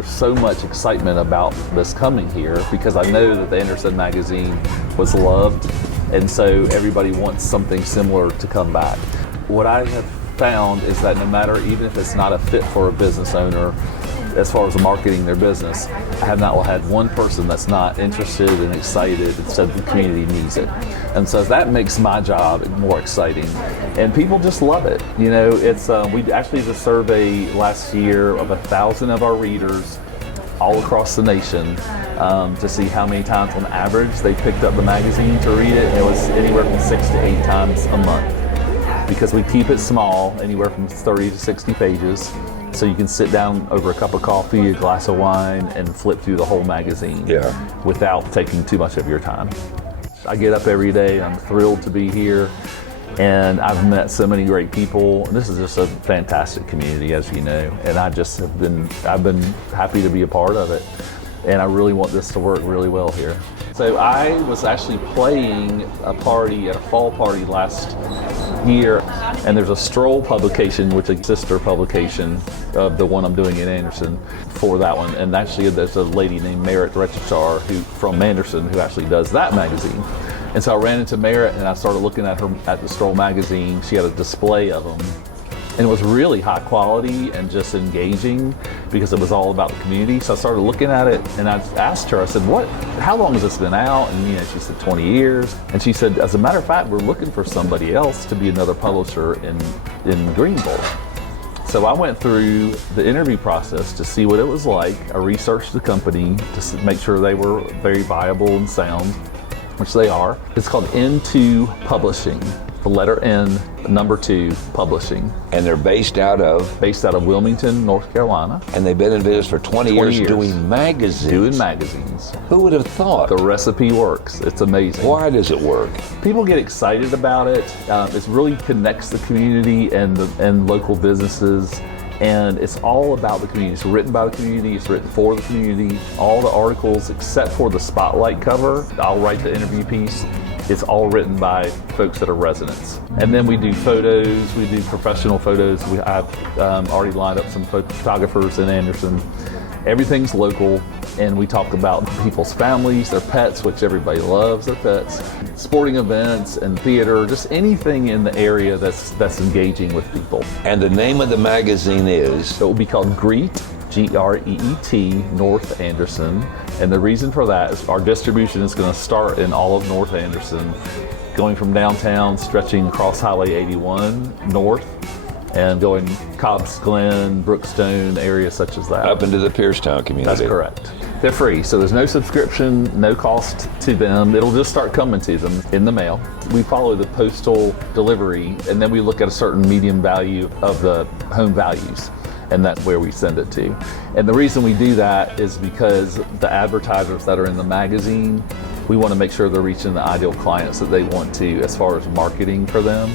there's so much excitement about this coming here because I know that the Anderson magazine was loved, and so everybody wants something similar to come back. What I have found is that no matter, even if it's not a fit for a business owner, as far as marketing their business, I have not had one person that's not interested and excited and said the community needs it. And so that makes my job more exciting. And people just love it. You know, it's we actually did a survey last year of 1,000 of our readers all across the nation to see how many times on average they picked up the magazine to read it. And it was anywhere from 6 to 8 times a month because we keep it small, anywhere from 30 to 60 pages. So you can sit down over a cup of coffee, a glass of wine, and flip through the whole magazine without taking too much of your time. I get up every day, I'm thrilled to be here, and I've met so many great people. This is just a fantastic community, as you know, and I've been happy to be a part of it, and I really want this to work really well here. So I was actually playing a party at a fall party last year, and there's a Stroll publication, which is a sister publication of the one I'm doing in Anderson for that one. And actually there's a lady named Merritt Retchachar from Anderson who actually does that magazine. And so I ran into Merritt and I started looking at her at the Stroll magazine. She had a display of them. And it was really high quality and just engaging because it was all about the community. So I started looking at it and I asked her, I said, how long has this been out? And she said 20 years. And she said, as a matter of fact, we're looking for somebody else to be another publisher in Greenville. So I went through the interview process to see what it was like. I researched the company to make sure they were very viable and sound, which they are. It's called N2 Publishing. The letter N, number 2, Publishing. And they're based out of? Based out of Wilmington, North Carolina. And they've been in business for 20 years doing magazines. Doing magazines. Who would have thought? The recipe works. It's amazing. Why does it work? People get excited about it. It really connects the community and local businesses. And it's all about the community. It's written by the community, it's written for the community. All the articles, except for the spotlight cover, I'll write the interview piece. It's all written by folks that are residents. And then we do photos, we do professional photos. I've already lined up some photographers in Anderson. Everything's local, and we talk about people's families, their pets, which everybody loves their pets, sporting events and theater, just anything in the area that's engaging with people. And the name of the magazine is? It will be called GREET, G-R-E-E-T, North Anderson. And the reason for that is our distribution is going to start in all of North Anderson, going from downtown, stretching across Highway 81 north, and going Cobb's Glen, Brookstone, areas such as that. Up into the Piercetown community. That's correct. They're free, so there's no subscription, no cost to them. It'll just start coming to them in the mail. We follow the postal delivery, and then we look at a certain median value of the home values, and that's where we send it to. And the reason we do that is because the advertisers that are in the magazine, we want to make sure they're reaching the ideal clients that they want to as far as marketing for them.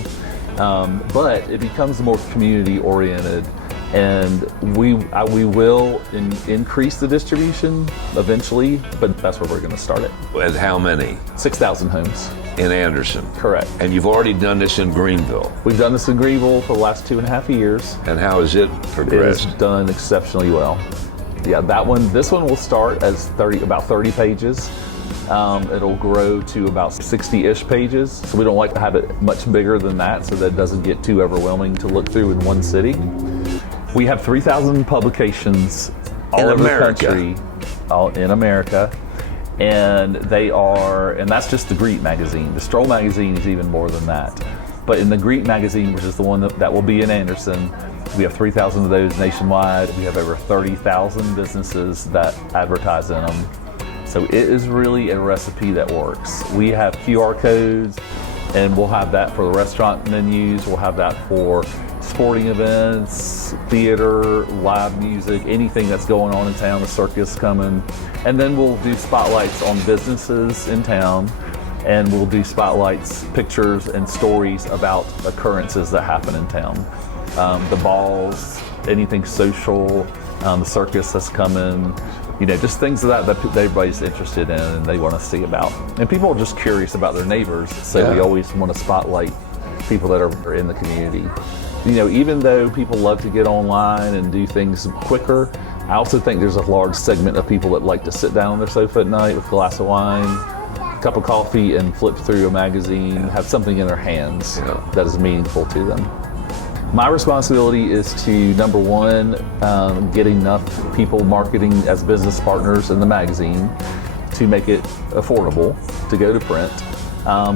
But it becomes more community oriented, and we will increase the distribution eventually, but that's where we're going to start it. And how many? 6,000 homes. In Anderson? Correct. And you've already done this in Greenville? We've done this in Greenville for the last 2.5 years. And how has it progressed? It has done exceptionally well. Yeah, this one will start as about 30 pages. It'll grow to about 60-ish pages. So we don't like to have it much bigger than that so that it doesn't get too overwhelming to look through in one sitting. We have 3,000 publications all over the country, all in America. And that's just the GREET magazine. The Stroll magazine is even more than that. But in the GREET magazine, which is the one that will be in Anderson, we have 3,000 of those nationwide. We have over 30,000 businesses that advertise in them. So it is really a recipe that works. We have QR codes, and we'll have that for the restaurant menus. We'll have that for sporting events, theater, live music, anything that's going on in town, the circus coming. And then we'll do spotlights on businesses in town, and we'll do spotlights, pictures, and stories about occurrences that happen in town. The balls, anything social, the circus that's coming, just things that everybody's interested in and they want to see about. And people are just curious about their neighbors, so we always want to spotlight people that are in the community. Even though people love to get online and do things quicker, I also think there's a large segment of people that like to sit down on their sofa at night with a glass of wine, cup of coffee, and flip through a magazine, have something in their hands that is meaningful to them. My responsibility is to, number one, get enough people marketing as business partners in the magazine to make it affordable to go to print.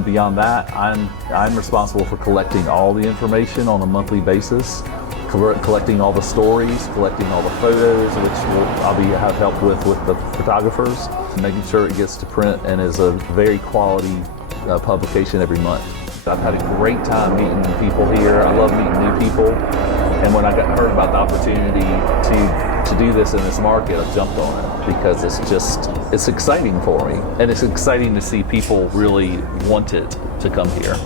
Beyond that, I'm responsible for collecting all the information on a monthly basis, collecting all the stories, collecting all the photos, which I'll have help with the photographers, making sure it gets to print and is a very quality publication every month. I've had a great time meeting people here. I love meeting new people. And when I heard about the opportunity to do this in this market, I jumped on it because it's exciting for me. And it's exciting to see people really want it to come here.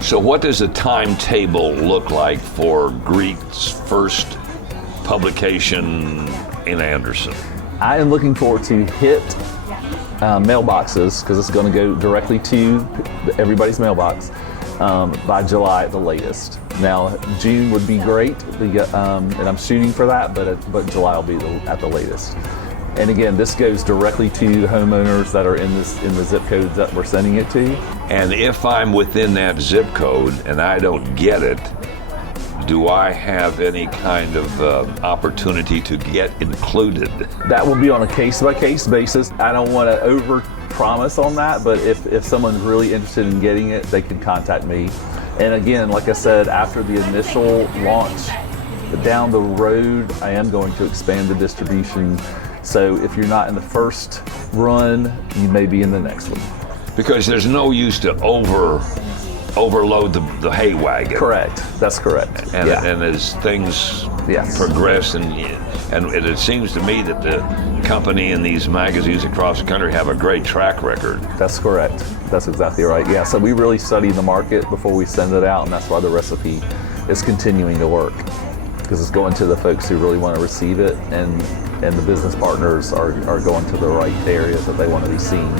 So what does a timetable look like for Greek's first publication in Anderson? I am looking forward to hit mailboxes, because it's going to go directly to everybody's mailbox by July at the latest. Now, June would be great, and I'm shooting for that, but July will be at the latest. And again, this goes directly to homeowners that are in the zip codes that we're sending it to. And if I'm within that zip code and I don't get it, do I have any kind of opportunity to get included? That will be on a case-by-case basis. I don't want to over-promise on that, but if someone's really interested in getting it, they can contact me. And again, like I said, after the initial launch, down the road, I am going to expand the distribution. So if you're not in the first run, you may be in the next one. Because there's no use to overload the hay wagon. Correct. That's correct. And as things progress, and it seems to me that the company and these magazines across the country have a great track record. That's correct. That's exactly right. Yeah. So we really study the market before we send it out, and that's why the recipe is continuing to work, because it's going to the folks who really want to receive it, and the business partners are going to the right areas that they want to be seen.